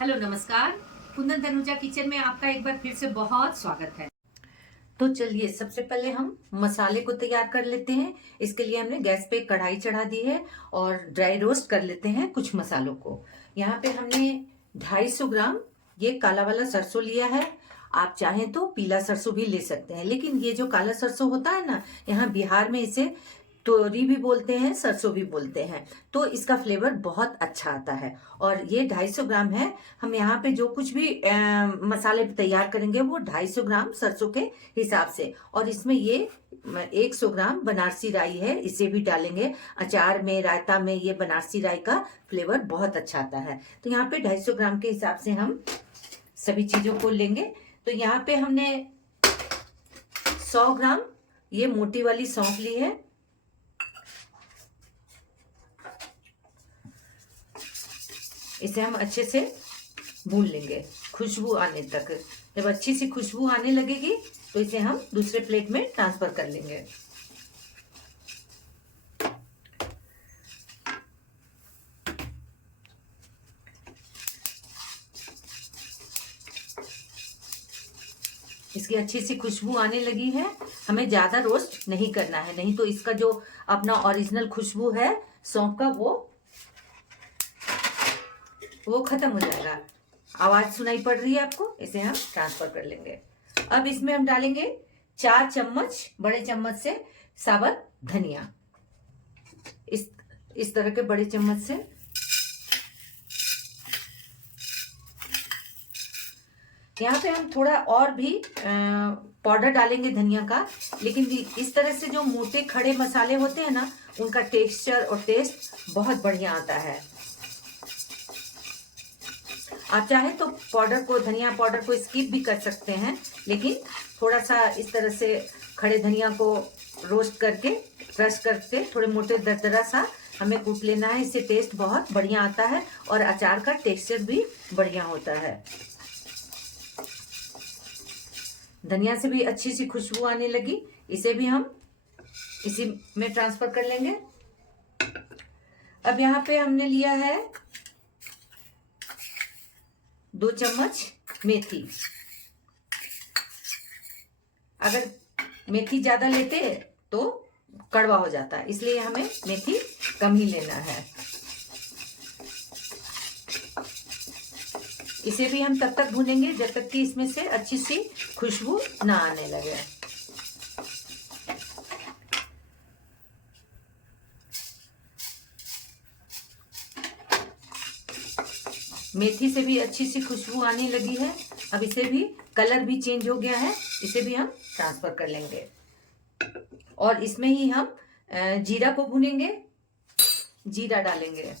Hello नमस्कार। Kundan Tanuja kitchen में आपका एक बार फिर से बहुत स्वागत है। तो चलिए सबसे पहले हम मसाले को तैयार कर लेते हैं। इसके लिए हमने गैस पे कढ़ाई चढ़ा दी है और ड्राई रोस्ट कर लेते हैं कुछ मसालों को। यहाँ पे हमने 250 ग्राम ये काला वाला सरसों लिया है। आप चाहें तो पीला सरसों भी ले सकते हैं, लेकिन ये जो काला सरसों होता है ना, यहाँ बिहार में इसे तोरी भी बोलते हैं, सरसों भी बोलते हैं, तो इसका फ्लेवर बहुत अच्छा आता है। और ये 250 ग्राम है। हम यहाँ पे जो कुछ भी मसाले तैयार करेंगे वो 250 ग्राम सरसों के हिसाब से। और इसमें ये 100 ग्राम बनारसी राई है, इसे भी डालेंगे। अचार में, रायता में ये बनारसी राई का फ्लेवर बहुत अच्छा आता है। तो यहाँ पे 250 ग्राम के हिसाब से हम सभी चीजों को लेंगे। तो यहाँ पे हमने 100 ग्राम ये मोटी वाली सौंफ ली है। इसे हम अच्छे से भून लेंगे खुशबू आने तक। जब अच्छी सी खुशबू आने लगेगी तो इसे हम दूसरे प्लेट में ट्रांसफर कर लेंगे। इसकी अच्छी सी खुशबू आने लगी है। हमें ज्यादा रोस्ट नहीं करना है, नहीं तो इसका जो अपना ओरिजिनल खुशबू है सौंफ का वो खत्म हो जाएगा। आवाज सुनाई पड़ रही है आपको? इसे हम ट्रांसफर कर लेंगे। अब इसमें हम डालेंगे 4 चम्मच बड़े चम्मच से साबुत धनिया। इस तरह के बड़े चम्मच से। यहाँ पे हम थोड़ा और भी पाउडर डालेंगे धनिया का, लेकिन इस तरह से जो मोटे खड़े मसाले होते हैं ना, उनका टेक्सचर और टेस्ट बहुत बढ़िया आता है। आप चाहे तो धनिया पाउडर को स्किप भी कर सकते हैं, लेकिन थोड़ा सा इस तरह से खड़े धनिया को रोस्ट करके, क्रश करके थोड़े मोटे दरदरा सा हमें कूट लेना है। इससे टेस्ट बहुत बढ़िया आता है और अचार का टेक्सचर भी बढ़िया होता है। धनिया से भी अच्छी सी खुशबू आने लगी। इसे भी हम इसी में ट्रांसफर कर लेंगे। अब यहाँ पे हमने लिया है 2 चम्मच मेथी। अगर मेथी ज्यादा लेते तो कड़वा हो जाता है, इसलिए हमें मेथी कम ही लेना है। इसे भी हम तब तक भूनेंगे जब तक कि इसमें से अच्छी सी खुशबू ना आने लगे। मेथी से भी अच्छी सी खुशबू आने लगी है। अब इसे भी, कलर भी चेंज हो गया है, इसे भी हम ट्रांसफर कर लेंगे। और इसमें ही हम जीरा को भूनेंगे। जीरा डालेंगे।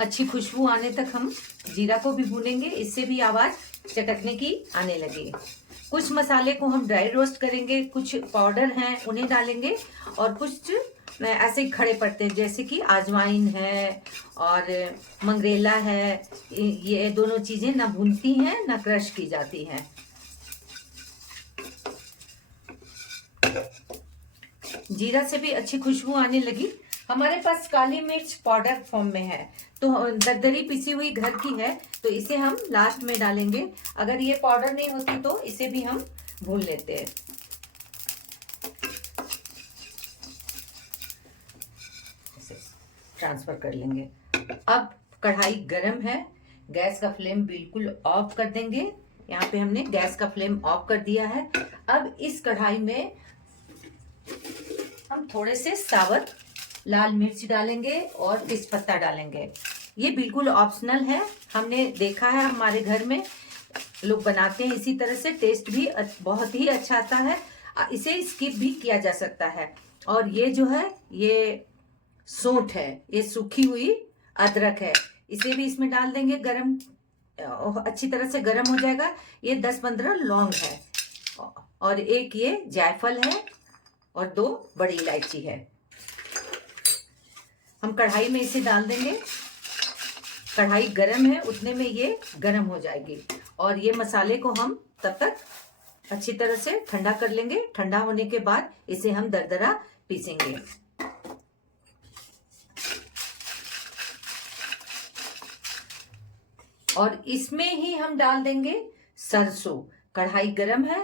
अच्छी खुशबू आने तक हम जीरा को भी भूनेंगे। इससे भी आवाज चटकने की आने लगी। कुछ मसाले को हम ड्राई रोस्ट करेंगे, कुछ पाउडर हैं उन्हें डालेंगे, और कुछ ऐसे ही खड़े पड़ते हैं, जैसे कि अजवाइन है और मंगरेला है। ये दोनों चीजें ना भूनती हैं ना क्रश की जाती हैं। जीरा से भी अच्छी खुशबू आने लगी। हमारे पास काली मिर्च पाउडर फॉर्म में है, तो दरदरी पिसी हुई घर की है, तो इसे हम लास्ट में डालेंगे। अगर ये पाउडर नहीं होती तो इसे भी हम भून लेते हैं। इसे ट्रांसफर कर लेंगे। अब कढ़ाई गरम है, गैस का फ्लेम बिल्कुल ऑफ कर देंगे। यहाँ पे हमने गैस का फ्लेम ऑफ कर दिया है। अब इस कढ़ाई में हम थोड़े से साबुत लाल मिर्च डालेंगे और तेजपत्ता डालेंगे। ये बिल्कुल ऑप्शनल है। हमने देखा है हमारे घर में लोग बनाते हैं इसी तरह से, टेस्ट भी बहुत ही अच्छा आता है। इसे स्किप भी किया जा सकता है। और ये जो है ये सौंठ है, ये सूखी हुई अदरक है, इसे भी इसमें डाल देंगे। गरम अच्छी तरह से गरम हो जाएगा। ये 10-15 लौंग है और एक ये जायफल है और 2 बड़ी इलायची है। हम कढ़ाई में इसे डाल देंगे। कढ़ाई गरम है, उतने में ये गरम हो जाएगी और ये मसाले को हम तब तक अच्छी तरह से ठंडा कर लेंगे। ठंडा होने के बाद इसे हम दरदरा पीसेंगे। और इसमें ही हम डाल देंगे सरसों। कढ़ाई गरम है,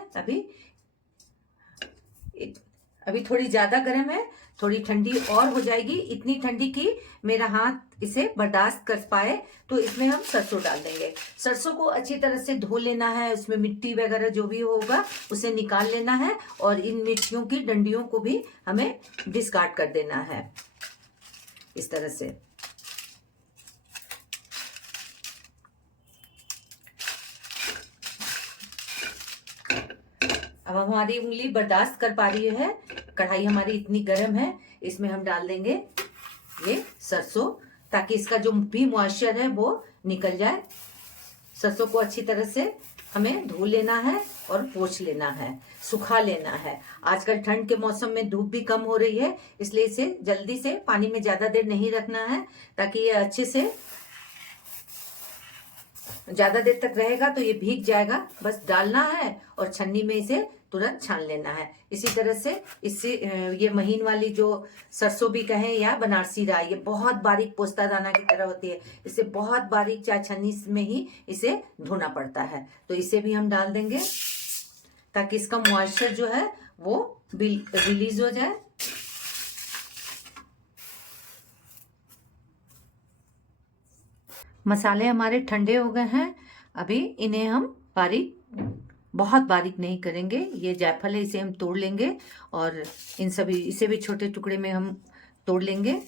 अभी थोड़ी ज्यादा गरम है, थोड़ी ठंडी और हो जाएगी। इतनी ठंडी कि मेरा हाथ इसे बर्दाश्त कर पाए, तो इसमें हम सरसों डाल देंगे। सरसों को अच्छी तरह से धो लेना है, उसमें मिट्टी वगैरह जो भी होगा उसे निकाल लेना है और इन मिर्चियों की डंडियों को भी हमें डिस्कार्ड कर देना है इस तरह से। अब हमारी उंगली बर्दाश्त कर पा रही है, कढ़ाई हमारी इतनी गर्म है, इसमें हम डाल देंगे ये सरसों, ताकि इसका जो भी मॉइस्चर है वो निकल जाए। सरसों को अच्छी तरह से हमें धो लेना है और पोंछ लेना है, सुखा लेना है। आजकल ठंड के मौसम में धूप भी कम हो रही है, इसलिए इसे जल्दी से पानी में ज्यादा देर नहीं रखना है, ताकि ये अच्छे से ज्यादा देर तक रहेगा तो ये भीग जाएगा। बस डालना है और छन्नी में इसे तुरंत छान लेना है। इसी तरह से इससे ये महीन वाली जो सरसों भी कहें या बनारसी राय, ये बहुत बारीक पोस्ता दाना की तरह होती है। इसे बहुत बारीक चाय छन्नी में ही इसे धोना पड़ता है। तो इसे भी हम डाल देंगे ताकि इसका मॉइस्चर जो है वो रिलीज हो जाए। मसाले हमारे ठंडे हो गए हैं। अभी इन्हें हम बहुत बारीक नहीं करेंगे। ये जायफल है, इसे हम तोड़ लेंगे और इसे भी छोटे टुकड़े में हम तोड़ लेंगे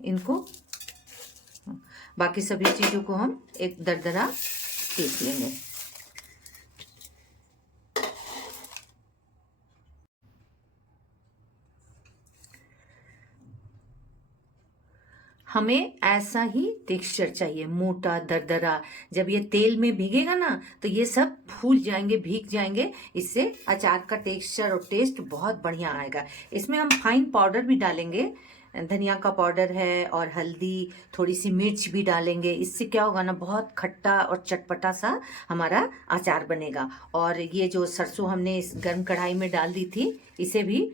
इनको। बाकी सभी चीजों को हम एक दरदरा पीस लेंगे। हमें ऐसा ही टेक्सचर चाहिए, मोटा दरदरा। जब ये तेल में भीगेगा ना तो ये सब फूल जाएंगे, भीग जाएंगे। इससे अचार का टेक्सचर और टेस्ट बहुत बढ़िया आएगा। इसमें हम फाइन पाउडर भी डालेंगे, धनिया का पाउडर है और हल्दी, थोड़ी सी मिर्च भी डालेंगे। इससे क्या होगा ना, बहुत खट्टा और चटपटा सा हमारा अचार बनेगा। और ये जो सरसों हमने इस गर्म कढ़ाई में डाल दी थी, इसे भी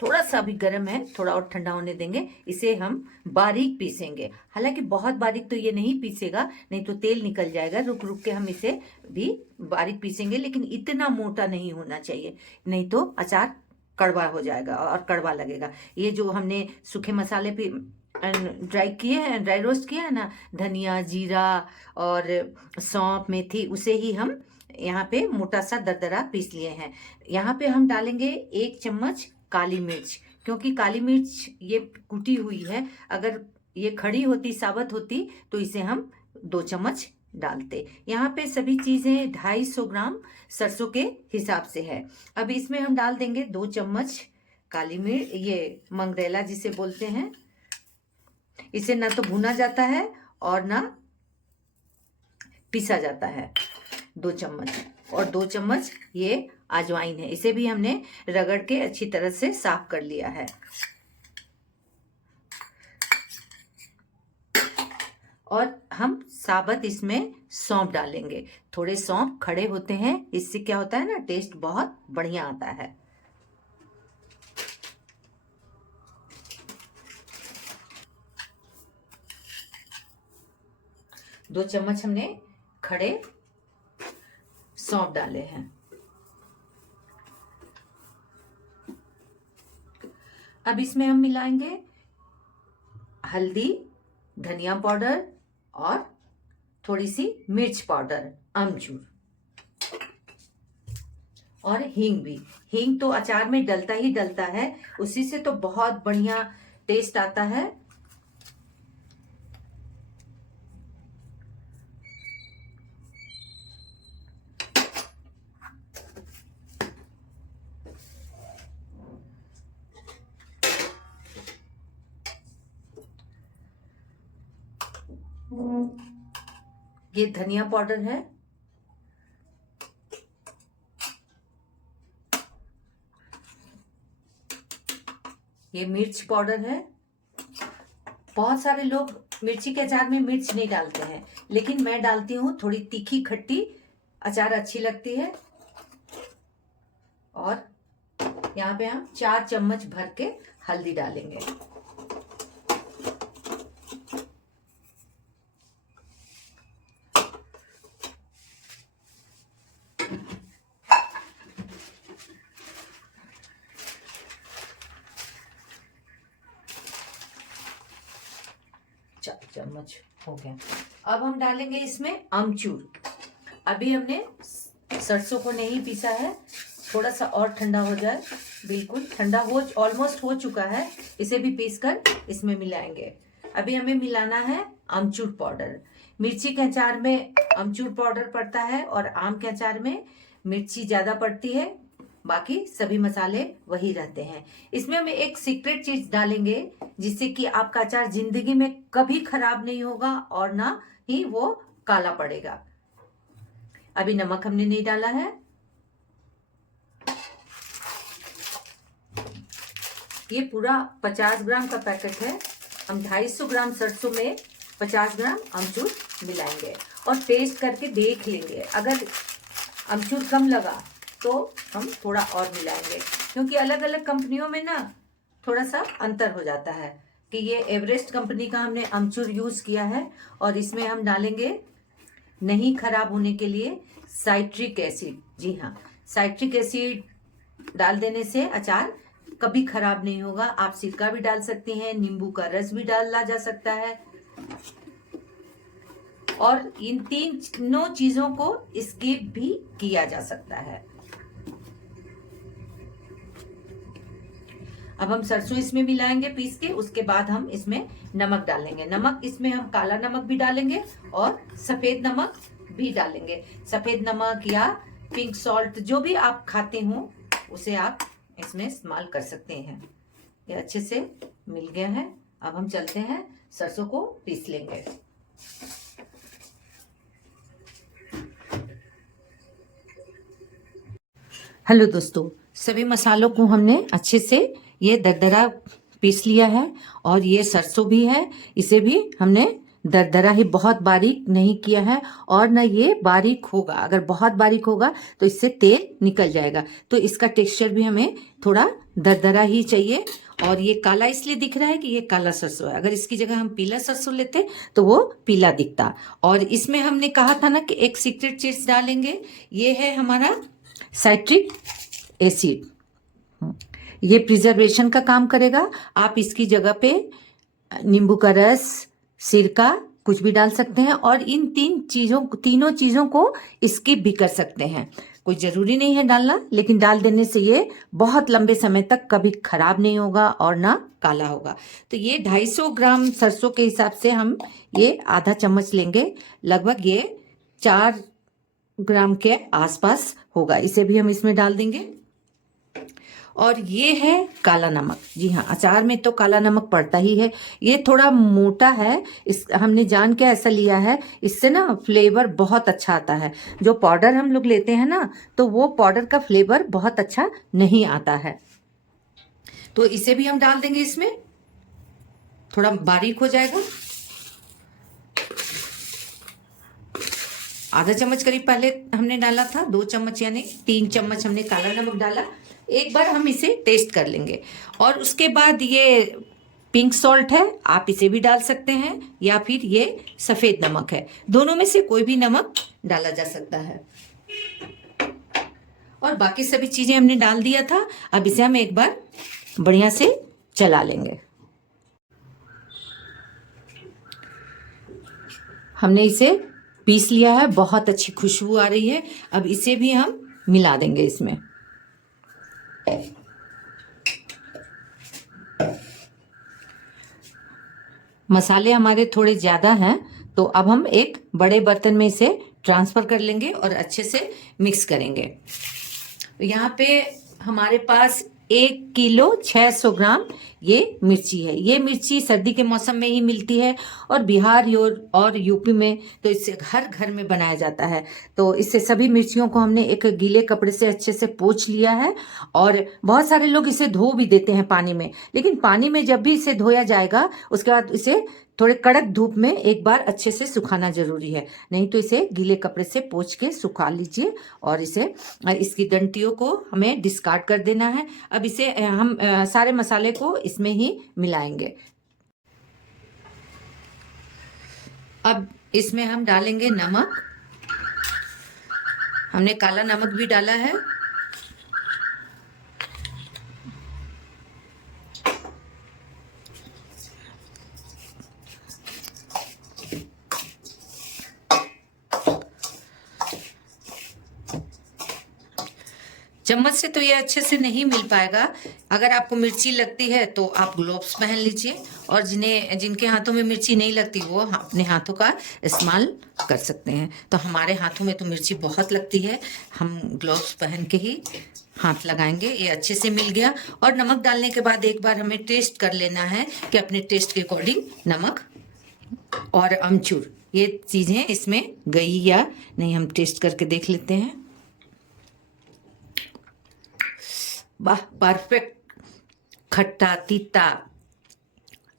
थोड़ा सा अभी गर्म है, थोड़ा और ठंडा होने देंगे। इसे हम बारीक पीसेंगे। हालांकि बहुत बारीक तो ये नहीं पीसेगा, नहीं तो तेल निकल जाएगा। रुक रुक के हम इसे भी बारीक पीसेंगे, लेकिन इतना मोटा नहीं होना चाहिए, नहीं तो अचार कड़वा हो जाएगा और कड़वा लगेगा। ये जो हमने सूखे मसाले पे ड्राई रोस्ट किया है ना, धनिया, जीरा और सौंफ, मेथी, उसे ही हम यहाँ पे मोटा सा दरदरा पीस लिए हैं। यहाँ पे हम डालेंगे 1 चम्मच काली मिर्च, क्योंकि काली मिर्च ये कुटी हुई है। अगर ये खड़ी होती, साबुत होती, तो इसे हम 2 चम्मच डालते। यहाँ पे सभी चीजें 250 ग्राम सरसों के हिसाब से है। अब इसमें हम डाल देंगे 2 चम्मच काली मिर्च, ये मंगरेला जिसे बोलते हैं। इसे ना तो भुना जाता है और ना पीसा जाता है। 2 चम्मच और 2 चम्मच ये अजवाइन है, इसे भी हमने रगड़ के अच्छी तरह से साफ कर लिया है। और हम साबुत इसमें सौंफ डालेंगे। थोड़े सौंफ खड़े होते हैं, इससे क्या होता है ना, टेस्ट बहुत बढ़िया आता है। दो चम्मच हमने खड़े सौंफ डाले हैं। अब इसमें हम मिलाएंगे हल्दी, धनिया पाउडर और थोड़ी सी मिर्च पाउडर, अमचूर, और हींग भी। हींग तो अचार में डलता ही डलता है, उसी से तो बहुत बढ़िया टेस्ट आता है। ये धनिया पाउडर है, ये मिर्च पाउडर है। बहुत सारे लोग मिर्ची के अचार में मिर्च नहीं डालते हैं, लेकिन मैं डालती हूँ। थोड़ी तीखी खट्टी अचार अच्छी लगती है। और यहाँ पे हम 4 चम्मच भर के हल्दी डालेंगे। चम्मच हो गया। अब हम डालेंगे इसमें आमचूर। अभी हमने सरसों को नहीं पीसा है, थोड़ा सा और ठंडा हो जाए। बिल्कुल ठंडा हो, ऑलमोस्ट हो चुका है। इसे भी पीसकर इसमें मिलाएंगे। अभी हमें मिलाना है आमचूर पाउडर। मिर्ची के अचार में आमचूर पाउडर पड़ता है और आम के अचार में मिर्ची ज्यादा पड़ती है, बाकी सभी मसाले वही रहते हैं। इसमें हम एक सीक्रेट चीज डालेंगे जिससे कि आपका अचार जिंदगी में कभी खराब नहीं होगा और ना ही वो काला पड़ेगा। अभी नमक हमने नहीं डाला है। ये पूरा 50 ग्राम का पैकेट है। हम 250 ग्राम सरसों में 50 ग्राम अमचूर मिलाएंगे और टेस्ट करके देख लेंगे। अगर अमचूर कम लगा तो हम थोड़ा और मिलाएंगे, क्योंकि अलग अलग कंपनियों में ना थोड़ा सा अंतर हो जाता है। कि ये एवरेस्ट कंपनी का हमने अमचूर यूज किया है और इसमें हम डालेंगे नहीं खराब होने के लिए साइट्रिक एसिड। जी हाँ, साइट्रिक एसिड डाल देने से अचार कभी खराब नहीं होगा। आप सिरका भी डाल सकते हैं, नींबू का रस भी डाला जा सकता है और इन तीनों चीजों को स्किप भी किया जा सकता है। अब हम सरसों इसमें मिलाएंगे पीस के। उसके बाद हम इसमें नमक डालेंगे। नमक इसमें हम काला नमक भी डालेंगे और सफेद नमक भी डालेंगे। सफेद नमक या पिंक सॉल्ट जो भी आप खाते हो उसे आप इसमें इस्तेमाल कर सकते हैं। ये अच्छे से मिल गया है। अब हम चलते हैं सरसों को पीस लेंगे। हेलो दोस्तों, सभी मसालों को हमने अच्छे से ये दरदरा पीस लिया है और ये सरसों भी है, इसे भी हमने दरदरा ही, बहुत बारीक नहीं किया है और न ये बारीक होगा। अगर बहुत बारीक होगा तो इससे तेल निकल जाएगा। तो इसका टेक्सचर भी हमें थोड़ा दरदरा ही चाहिए। और ये काला इसलिए दिख रहा है कि ये काला सरसों है। अगर इसकी जगह हम पीला सरसों लेते तो वो पीला दिखता। और इसमें हमने कहा था ना कि एक सीक्रेट चीज डालेंगे, ये है हमारा साइट्रिक एसिड। ये प्रिजर्वेशन का काम करेगा। आप इसकी जगह पे नींबू का रस, सिरका कुछ भी डाल सकते हैं और इन तीनों चीजों को स्किप भी कर सकते हैं। कोई जरूरी नहीं है डालना, लेकिन डाल देने से ये बहुत लंबे समय तक कभी खराब नहीं होगा और ना काला होगा। तो ये 250 ग्राम सरसों के हिसाब से हम ये आधा चम्मच लेंगे। लगभग ये 4 ग्राम के आसपास होगा। इसे भी हम इसमें डाल देंगे। और ये है काला नमक। जी हाँ, अचार में तो काला नमक पड़ता ही है। ये थोड़ा मोटा है, इस हमने जान के ऐसा लिया है। इससे ना फ्लेवर बहुत अच्छा आता है। जो पाउडर हम लोग लेते हैं ना, तो वो पाउडर का फ्लेवर बहुत अच्छा नहीं आता है। तो इसे भी हम डाल देंगे इसमें, थोड़ा बारीक हो जाएगा। आधा चम्मच करीब पहले हमने डाला था, 2 चम्मच यानी 3 चम्मच हमने काला नमक डाला। एक बार हम इसे टेस्ट कर लेंगे। और उसके बाद ये पिंक सॉल्ट है, आप इसे भी डाल सकते हैं, या फिर ये सफेद नमक है। दोनों में से कोई भी नमक डाला जा सकता है। और बाकी सभी चीजें हमने डाल दिया था। अब इसे हम एक बार बढ़िया से चला लेंगे। हमने इसे पीस लिया है, बहुत अच्छी खुशबू आ रही है। अब इसे भी हम मिला देंगे इसमें। मसाले हमारे थोड़े ज्यादा हैं, तो अब हम एक बड़े बर्तन में इसे ट्रांसफर कर लेंगे और अच्छे से मिक्स करेंगे। यहाँ पे हमारे पास 1 किलो 600 ग्राम ये मिर्ची है। ये मिर्ची सर्दी के मौसम में ही मिलती है और बिहार और यूपी में तो इससे हर घर में बनाया जाता है। तो इससे सभी मिर्चियों को हमने एक गीले कपड़े से अच्छे से पोंछ लिया है। और बहुत सारे लोग इसे धो भी देते हैं पानी में, लेकिन पानी में जब भी इसे धोया जाएगा उसके बाद इसे थोड़े कड़क धूप में एक बार अच्छे से सुखाना जरूरी है, नहीं तो इसे गीले कपड़े से पोंछ के सुखा लीजिए। और इसकी डंटियों को हमें डिस्कार्ड कर देना है। अब इसे हम सारे मसाले को इसमें ही मिलाएंगे। अब इसमें हम डालेंगे नमक। हमने काला नमक भी डाला है। चम्मच से तो ये अच्छे से नहीं मिल पाएगा। अगर आपको मिर्ची लगती है तो आप ग्लोव्स पहन लीजिए, और जिनके हाथों में मिर्ची नहीं लगती वो अपने हाथों का इस्तेमाल कर सकते हैं। तो हमारे हाथों में तो मिर्ची बहुत लगती है, हम ग्लोव्स पहन के ही हाथ लगाएंगे। ये अच्छे से मिल गया। और नमक डालने के बाद एक बार हमें टेस्ट कर लेना है कि अपने टेस्ट के अकॉर्डिंग नमक और अमचूर ये चीज़ें इसमें गई या नहीं, हम टेस्ट करके देख लेते हैं। वाह, परफेक्ट खट्टा तीता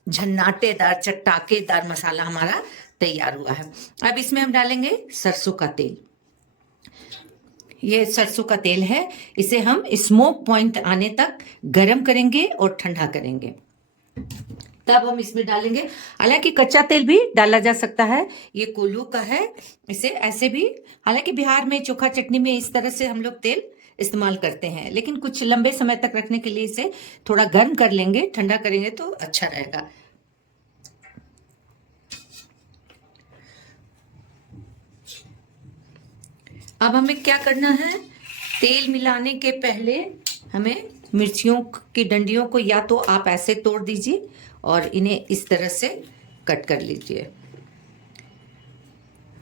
झन्नाटेदार चटाकेदार मसाला हमारा तैयार हुआ है। अब इसमें हम डालेंगे सरसों का तेल। ये सरसों का तेल है, इसे हम स्मोक पॉइंट आने तक गरम करेंगे और ठंडा करेंगे, तब हम इसमें डालेंगे। हालांकि कच्चा तेल भी डाला जा सकता है, ये कोल्हू का है। इसे ऐसे भी, हालांकि बिहार में चोखा चटनी में इस तरह से हम लोग तेल इस्तेमाल करते हैं, लेकिन कुछ लंबे समय तक रखने के लिए इसे थोड़ा गर्म कर लेंगे, ठंडा करेंगे तो अच्छा रहेगा। अब हमें क्या करना है, तेल मिलाने के पहले हमें मिर्चियों की डंडियों को या तो आप ऐसे तोड़ दीजिए और इन्हें इस तरह से कट कर लीजिए।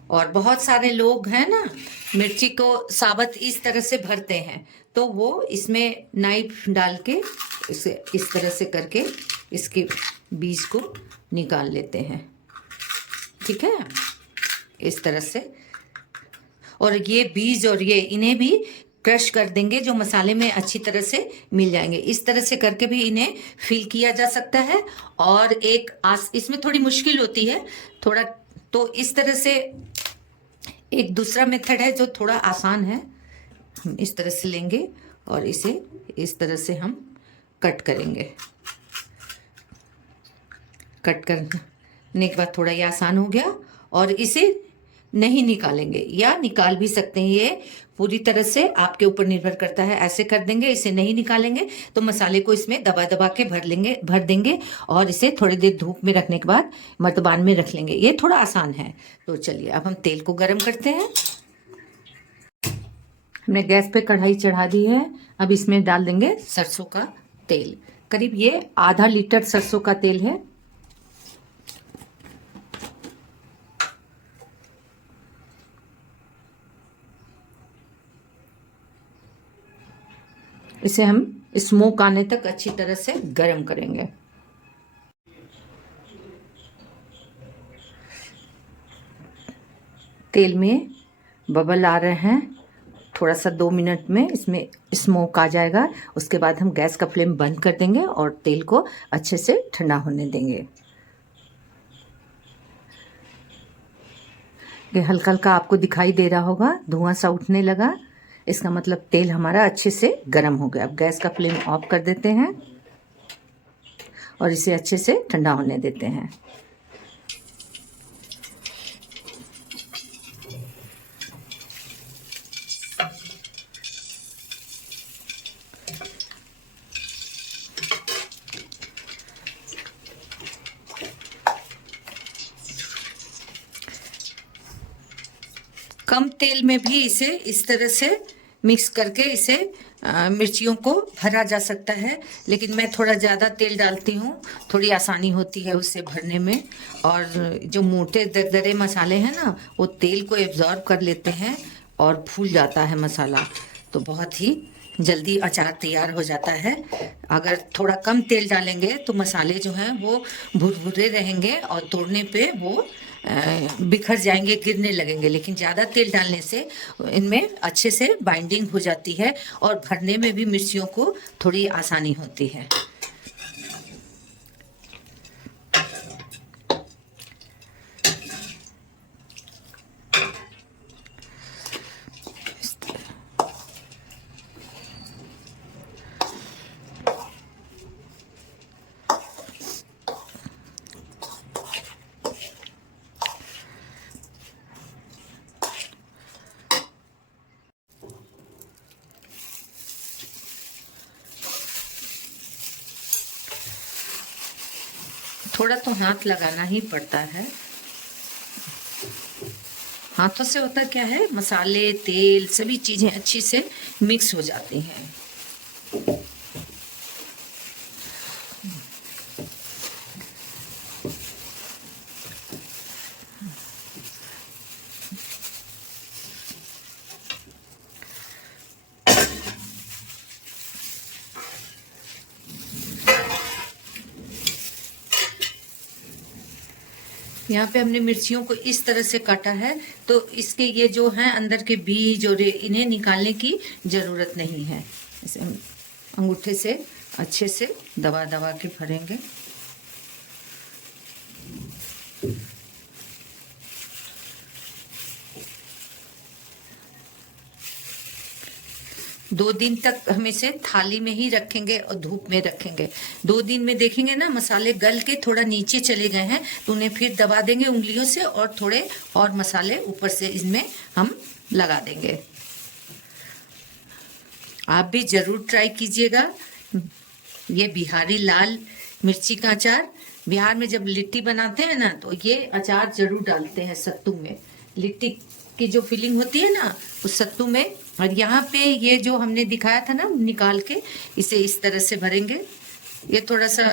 और बहुत सारे लोग हैं ना, मिर्ची को साबुत इस तरह से भरते हैं, तो वो इसमें नाइफ डाल के इसे इस तरह से करके इसके बीज को निकाल लेते हैं। ठीक है, इस तरह से। और ये बीज और ये इन्हें भी क्रश कर देंगे, जो मसाले में अच्छी तरह से मिल जाएंगे। इस तरह से करके भी इन्हें फिल किया जा सकता है। और इसमें थोड़ी मुश्किल होती है थोड़ा, तो इस तरह से एक दूसरा मेथड है जो थोड़ा आसान है। हम इस तरह से लेंगे और इसे इस तरह से हम कट करेंगे। कट करने के बाद थोड़ा ये आसान हो गया। और इसे नहीं निकालेंगे, या निकाल भी सकते हैं, ये पूरी तरह से आपके ऊपर निर्भर करता है। ऐसे कर देंगे, इसे नहीं निकालेंगे तो मसाले को इसमें दबा दबा के भर देंगे और इसे थोड़ी देर धूप में रखने के बाद मर्तबान में रख लेंगे। ये थोड़ा आसान है। तो चलिए अब हम तेल को गर्म करते हैं। हमने गैस पे कढ़ाई चढ़ा दी है। अब इसमें डाल देंगे सरसों का तेल। करीब ये आधा लीटर सरसों का तेल है। इसे हम स्मोक आने तक अच्छी तरह से गर्म करेंगे। तेल में बबल आ रहे हैं, थोड़ा सा 2 मिनट में इसमें स्मोक आ जाएगा। उसके बाद हम गैस का फ्लेम बंद कर देंगे और तेल को अच्छे से ठंडा होने देंगे। ये हल्का हल्का आपको दिखाई दे रहा होगा, धुआं सा उठने लगा, इसका मतलब तेल हमारा अच्छे से गर्म हो गया। अब गैस का फ्लेम ऑफ कर देते हैं और इसे अच्छे से ठंडा होने देते हैं। कम तेल में भी इसे इस तरह से मिक्स करके इसे मिर्चियों को भरा जा सकता है, लेकिन मैं थोड़ा ज़्यादा तेल डालती हूँ, थोड़ी आसानी होती है उसे भरने में। और जो मोटे दरदरे मसाले हैं ना, वो तेल को एब्जॉर्ब कर लेते हैं और फूल जाता है मसाला, तो बहुत ही जल्दी अचार तैयार हो जाता है। अगर थोड़ा कम तेल डालेंगे तो मसाले जो हैं वो भुरभुरे रहेंगे और तोड़ने पे वो बिखर जाएंगे, गिरने लगेंगे। लेकिन ज़्यादा तेल डालने से इनमें अच्छे से बाइंडिंग हो जाती है और भरने में भी मिर्चियों को थोड़ी आसानी होती है। थोड़ा तो हाथ लगाना ही पड़ता है। हाथों से होता क्या है, मसाले, तेल, सभी चीजें अच्छी से मिक्स हो जाती हैं। यहाँ पे हमने मिर्चियों को इस तरह से काटा है, तो इसके ये जो हैं अंदर के बीज और इन्हें निकालने की जरूरत नहीं है। इसे अंगूठे से अच्छे से दबा दबा के भरेंगे। दो दिन तक हम इसे थाली में ही रखेंगे और धूप में रखेंगे। 2 दिन में देखेंगे ना मसाले गल के थोड़ा नीचे चले गए हैं, तो उन्हें फिर दबा देंगे उंगलियों से और थोड़े और मसाले ऊपर से इसमें हम लगा देंगे। आप भी जरूर ट्राई कीजिएगा। ये बिहारी लाल मिर्ची का अचार। बिहार में जब लिट्टी बनाते हैं ना तो ये अचार जरूर डालते हैं सत्तू में। लिट्टी की जो फीलिंग होती है ना उस सत्तू में। और यहाँ पे ये जो हमने दिखाया था ना निकाल के, इसे इस तरह से भरेंगे। ये थोड़ा सा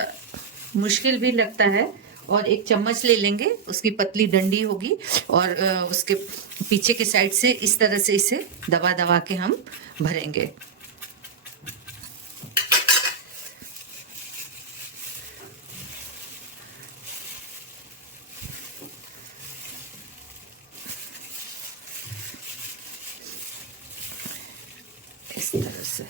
मुश्किल भी लगता है। और एक चम्मच ले लेंगे, उसकी पतली डंडी होगी और उसके पीछे के साइड से इस तरह से इसे दबा दबा के हम भरेंगे। इस तरह से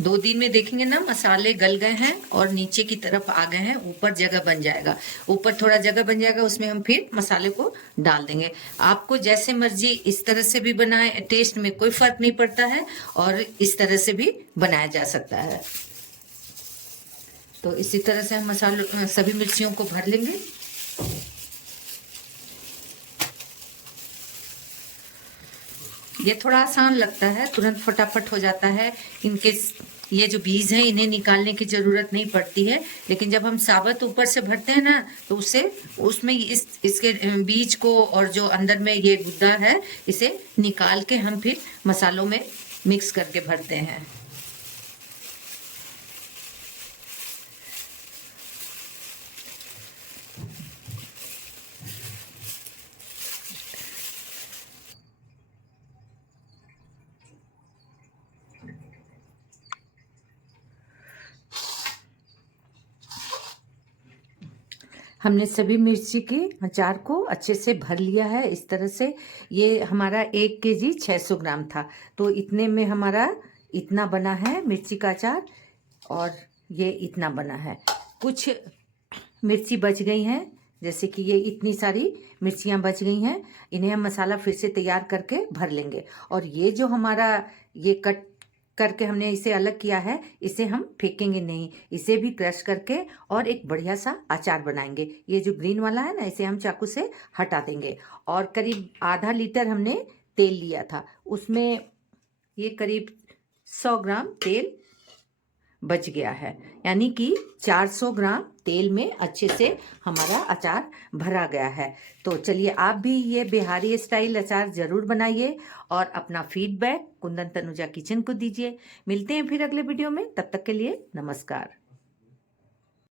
2 दिन में देखेंगे ना मसाले गल गए हैं और नीचे की तरफ आ गए हैं, ऊपर जगह बन जाएगा। ऊपर थोड़ा जगह बन जाएगा, उसमें हम फिर मसाले को डाल देंगे। आपको जैसे मर्जी इस तरह से भी बनाए, टेस्ट में कोई फर्क नहीं पड़ता है और इस तरह से भी बनाया जा सकता है। तो इसी तरह से हम मसालों सभी मिर्चियों को भर लेंगे। ये थोड़ा आसान लगता है, तुरंत फटाफट हो जाता है। इनके ये जो बीज हैं इन्हें निकालने की जरूरत नहीं पड़ती है। लेकिन जब हम साबुत ऊपर से भरते हैं ना तो उसमें इसके बीज को और जो अंदर में ये गुद्दा है इसे निकाल के हम फिर मसालों में मिक्स करके भरते हैं। हमने सभी मिर्ची के अचार को अच्छे से भर लिया है इस तरह से। ये हमारा 1 केजी 600 ग्राम था, तो इतने में हमारा इतना बना है मिर्ची का अचार और ये इतना बना है। कुछ मिर्ची बच गई हैं, जैसे कि ये इतनी सारी मिर्चियाँ बच गई हैं। इन्हें हम मसाला फिर से तैयार करके भर लेंगे। और ये जो हमारा ये कट करके हमने इसे अलग किया है, इसे हम फेंकेंगे नहीं, इसे भी क्रश करके और एक बढ़िया सा अचार बनाएंगे। ये जो ग्रीन वाला है ना इसे हम चाकू से हटा देंगे। और करीब आधा लीटर हमने तेल लिया था, उसमें ये करीब 100 ग्राम तेल बच गया है, यानी कि 400 ग्राम तेल में अच्छे से हमारा अचार भरा गया है। तो चलिए आप भी ये बिहारी स्टाइल अचार जरूर बनाइए और अपना फीडबैक कुंदन तनुजा किचन को दीजिए। मिलते हैं फिर अगले वीडियो में, तब तक के लिए नमस्कार।